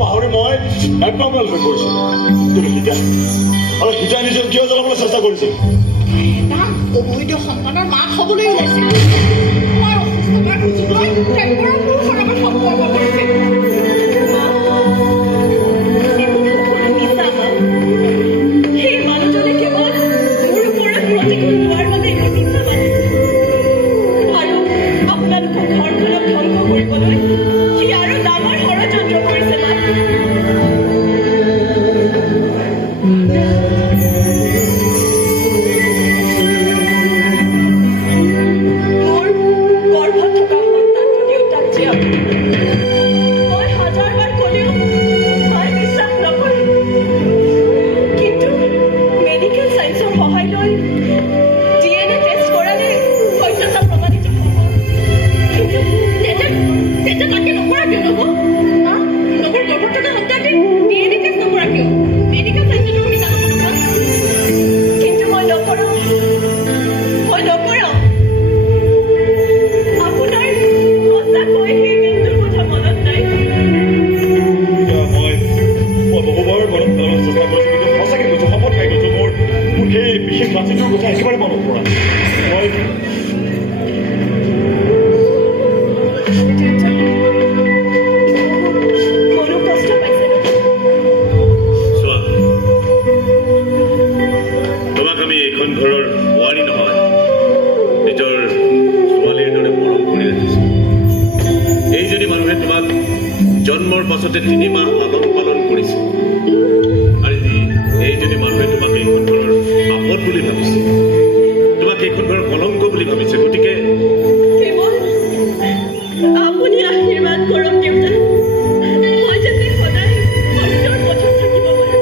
পাহৰি মই একদম ভাল হৈ পৰিছোঁ কিন্তু সীতা আৰু সীতাই নিজৰ কিয় জ্বলাবলৈ চেষ্টা কৰিছিল অবৈধ সন্তানৰ মাক হ'বলৈ ওলাইছিল মই অসুস্থতাৰ সুযোগ লৈ তাইৰ পৰা মোৰ লগত সম্পৰ্ক কৰিছিল সেই মানুহজনে কেৱল মোৰ ওপৰত প্ৰতিশোধ লোৱাৰ বাবে এইটো মিছা আৰু আপোনালোকৰ ঘৰখনক ধ্বংস কৰিবলৈ সি আৰু ডাঙৰ ষড়যন্ত্ৰ কৰিছে জন্মৰ পাছতে 3 মাহ লালন পালন কৰিছে আৰু এইজনী মানুহে তোমাক এইখন ঘৰৰ আপদ বুলি ভাবিছে তোমাক এইখন ঘৰৰ কলংক বুলি ভাবিছে গতিকে আপুনি আশীৰ্বাদ কৰক দেউতা মই যাতে সদায় সত্যৰ পথত থাকিব পাৰোঁ